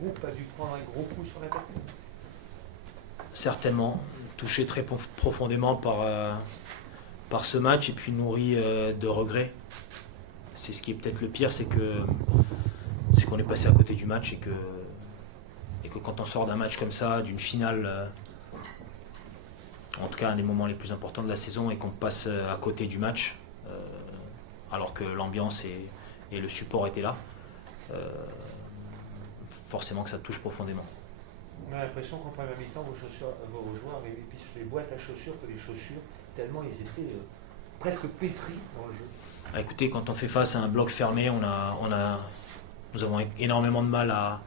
groupe a dû prendre un gros coup sur la tête. Certainement, touché très profondément par ce match et puis nourri de regrets. C'est ce qui est peut-être le pire, c'est qu'on est passé à côté du match et que quand on sort d'un match comme ça, d'une finale, en tout cas un des moments les plus importants de la saison, et qu'on passe à côté du match, alors que l'ambiance et le support étaient là, forcément que ça touche profondément. On a l'impression qu'en première mi-temps, vos joueurs avaient plus les boîtes à chaussures que les chaussures, tellement ils étaient presque pétris dans le jeu. Ah, écoutez, quand on fait face à un bloc fermé, nous avons énormément de mal à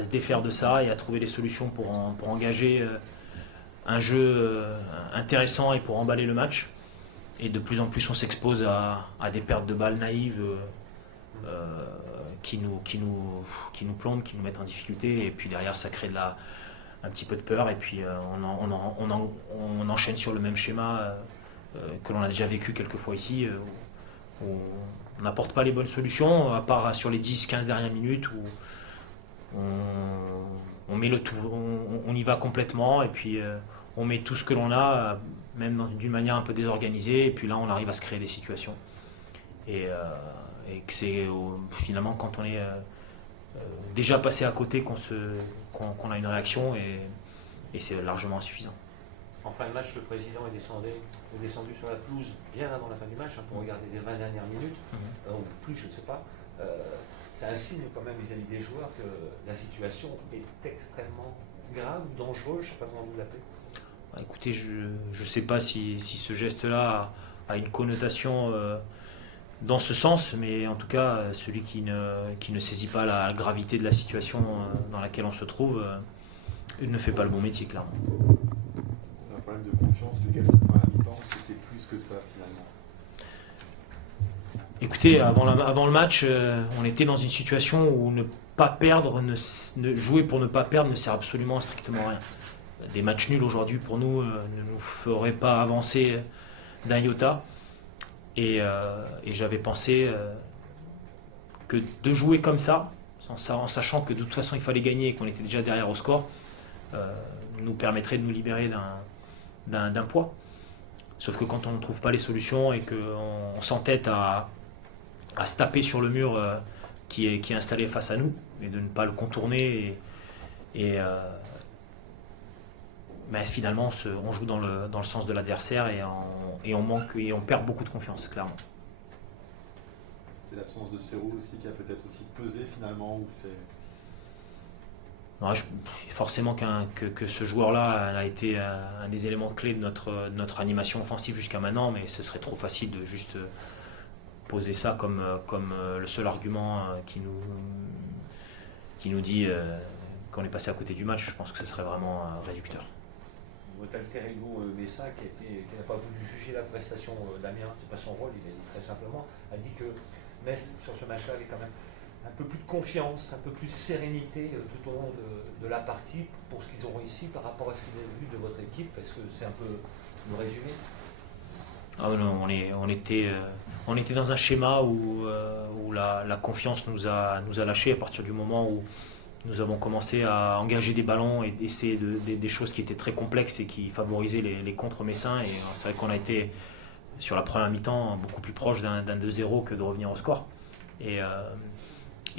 se défaire de ça et à trouver des solutions pour engager un jeu intéressant et pour emballer le match. Et de plus en plus, on s'expose à des pertes de balles naïves qui nous plombent, qui nous mettent en difficulté. Et puis derrière, ça crée un petit peu de peur. Et puis on enchaîne sur le même schéma que l'on a déjà vécu quelques fois ici, où on n'apporte pas les bonnes solutions, à part sur les 10-15 dernières minutes où on met le tout, on y va complètement et puis on met tout ce que l'on a, même d'une manière un peu désorganisée, et puis là on arrive à se créer des situations. Et que c'est finalement quand on est déjà passé à côté qu'on a une réaction, et c'est largement insuffisant. En fin de match, le président est descendu sur la pelouse bien avant la fin du match pour regarder les 20 dernières minutes, ou plus, je ne sais pas. C'est un signe quand même vis-à-vis des joueurs que la situation est extrêmement grave, dangereuse, je ne sais pas comment vous l'appelez. Écoutez, je ne sais pas si ce geste-là a une connotation dans ce sens, mais en tout cas, celui qui ne saisit pas la gravité de la situation dans laquelle on se trouve ne fait pas le bon métier, clairement. C'est un problème de confiance, le gars, cette première mi-temps, parce que c'est plus que ça finalement. Écoutez, avant le match, on était dans une situation où ne pas perdre, jouer pour ne pas perdre ne sert absolument strictement à rien. Des matchs nuls aujourd'hui pour nous ne nous feraient pas avancer d'un iota. Et j'avais pensé que de jouer comme ça, en sachant que de toute façon il fallait gagner et qu'on était déjà derrière au score, nous permettrait de nous libérer d'un poids. Sauf que quand on ne trouve pas les solutions et qu'on s'entête à se taper sur le mur qui est installé face à nous, et de ne pas le contourner, mais finalement on joue dans le sens de l'adversaire et on perd beaucoup de confiance, clairement. C'est l'absence de Serrou aussi qui a peut-être aussi pesé finalement, ou fait... Non, forcément que ce joueur-là a été un des éléments clés de notre animation offensive jusqu'à maintenant, mais ce serait trop facile de juste poser ça comme le seul argument qui nous dit qu'on est passé à côté du match. Je pense que ce serait vraiment réducteur. Votre alter ego Messa, qui n'a pas voulu juger la prestation d'Amiens, c'est pas son rôle, il a dit très simplement, a dit que Metz, sur ce match-là, avait quand même un peu plus de confiance, un peu plus de sérénité tout au long de la partie pour ce qu'ils ont réussi par rapport à ce qu'ils avaient vu de votre équipe. Est-ce que c'est un peu le résumé? Ah non, on était dans un schéma où la confiance nous a lâchés à partir du moment où nous avons commencé à engager des ballons et essayer des choses qui étaient très complexes et qui favorisaient les contres messins. Et c'est vrai qu'on a été sur la première mi-temps beaucoup plus proche d'un 2-0 que de revenir au score. Et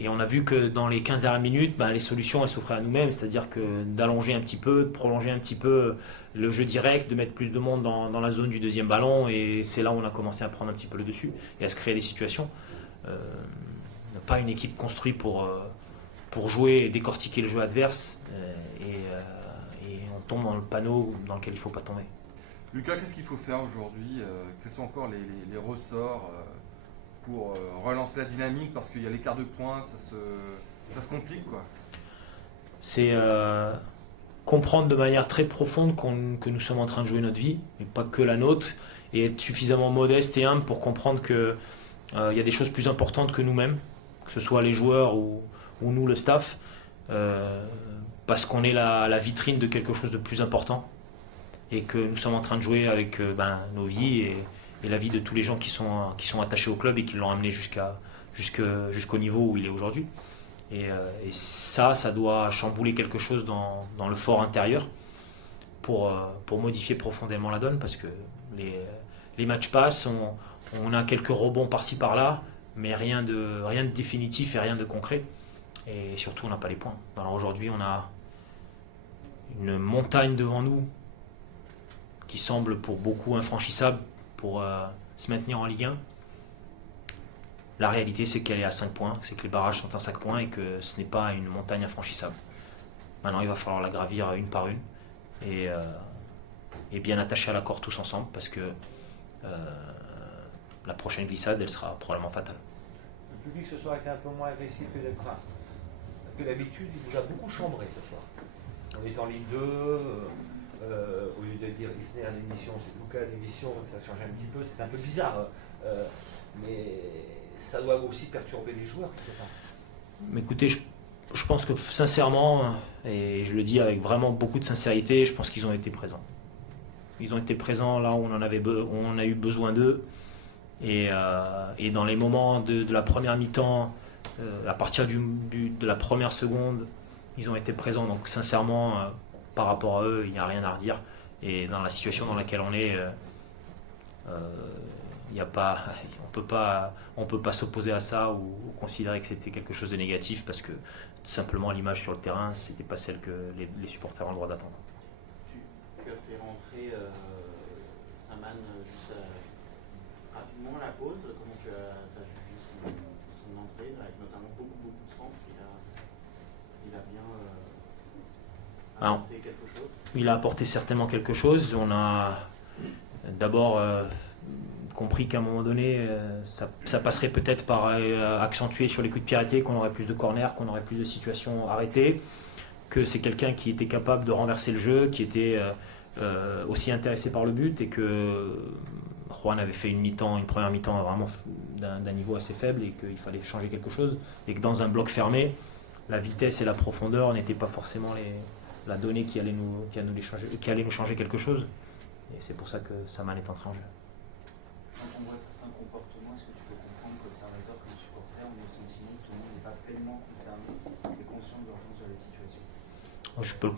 on a vu que dans les 15 dernières minutes, les solutions elles s'offraient à nous-mêmes, c'est-à-dire que d'allonger un petit peu, de prolonger un petit peu le jeu direct, de mettre plus de monde dans la zone du deuxième ballon, et c'est là où on a commencé à prendre un petit peu le dessus et à se créer des situations. Pas une équipe construite pour jouer et décortiquer le jeu adverse, et on tombe dans le panneau dans lequel il ne faut pas tomber. Lucas, qu'est-ce qu'il faut faire aujourd'hui? Quels sont encore les ressorts pour relancer la dynamique, parce qu'il y a l'écart de points, ça se complique, quoi. C'est comprendre de manière très profonde que nous sommes en train de jouer notre vie, et pas que la nôtre, et être suffisamment modeste et humble pour comprendre qu'il y a des choses plus importantes que nous-mêmes, que ce soit les joueurs ou nous, le staff, parce qu'on est la vitrine de quelque chose de plus important, et que nous sommes en train de jouer avec nos vies et la vie de tous les gens qui sont attachés au club et qui l'ont amené jusqu'au niveau où il est aujourd'hui. Et ça doit chambouler quelque chose dans le fort intérieur pour modifier profondément la donne, parce que les matchs passent, on a quelques rebonds par-ci par-là, mais rien de définitif et rien de concret. Et surtout, on n'a pas les points. Alors aujourd'hui, on a une montagne devant nous qui semble pour beaucoup infranchissable pour se maintenir en Ligue 1. La réalité, c'est qu'elle est à 5 points, c'est que les barrages sont à 5 points et que ce n'est pas une montagne infranchissable. Maintenant, il va falloir la gravir une par une et bien attacher à la corde tous ensemble, parce que la prochaine glissade, elle sera probablement fatale. Le public ce soir était un peu moins agressif que d'habitude. Il vous a beaucoup chambré ce soir. On est en Ligue 2, au lieu de dire Isner à l'émission, c'est Lucas à l'émission, ça change un petit peu, c'est un peu bizarre. Mais ça doit aussi perturber les joueurs, quelque part. Mais écoutez, je pense que sincèrement, et je le dis avec vraiment beaucoup de sincérité, je pense qu'ils ont été présents. Ils ont été présents là où on a eu besoin d'eux. Et dans les moments de la première mi-temps, à partir de la première seconde, ils ont été présents. Donc sincèrement, par rapport à eux, il n'y a rien à redire. Et dans la situation dans laquelle on est, on peut pas s'opposer à ça ou considérer que c'était quelque chose de négatif, parce que simplement l'image sur le terrain, c'était pas celle que les supporters ont le droit d'attendre. Tu as fait rentrer Saman juste rapidement à la pause. Comment tu as jugé son entrée, avec notamment beaucoup de centres? Il a bien apporté quelque chose? Il a apporté certainement quelque chose. On a d'abord compris qu'à un moment donné, ça passerait peut-être par accentuer sur les coups de pied arrêtés, qu'on aurait plus de corners, qu'on aurait plus de situations arrêtées, que c'est quelqu'un qui était capable de renverser le jeu, qui était aussi intéressé par le but, et que Juan avait fait une première mi-temps vraiment d'un niveau assez faible, et qu'il fallait changer quelque chose, et que dans un bloc fermé, la vitesse et la profondeur n'étaient pas forcément la donnée qui allait nous changer quelque chose. Et c'est pour ça que Saman est entré en jeu. Quand on voit certains comportements, est-ce que tu peux comprendre qu'observateur, comme supporter, on a le sentiment que tout le monde n'est pas pleinement concerné et conscient de l'urgence de la situation? Je peux le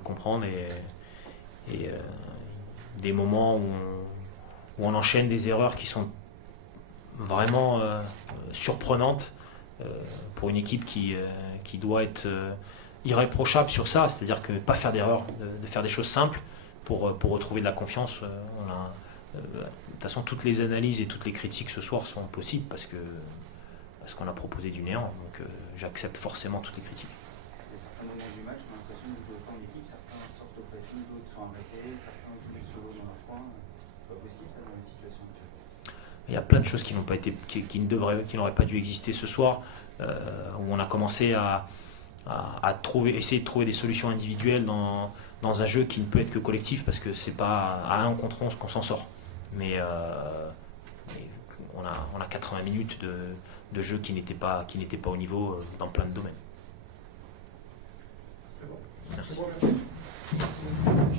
comprendre, et des moments où on enchaîne des erreurs qui sont vraiment surprenantes pour une équipe qui doit être irréprochable sur ça, c'est-à-dire que pas faire d'erreurs, de faire des choses simples pour retrouver de la confiance. De toute façon, toutes les analyses et toutes les critiques ce soir sont possibles parce qu'on a proposé du néant, donc j'accepte forcément toutes les critiques. Il y a certains moments du match, on a l'impression que vous jouez pas en équipe, certains sortent au pressing, d'autres sont arrêtés, certains jouent solo dans leur coin. C'est pas possible ça dans la situation actuelle. Il y a plein de choses qui n'auraient pas dû exister ce soir, où on a commencé à essayer de trouver des solutions individuelles dans un jeu qui ne peut être que collectif, parce que c'est pas à 1 contre 11 qu'on s'en sort. Mais on a 80 minutes de jeu qui n'était pas au niveau dans plein de domaines. C'est bon. Merci. C'est bon, merci.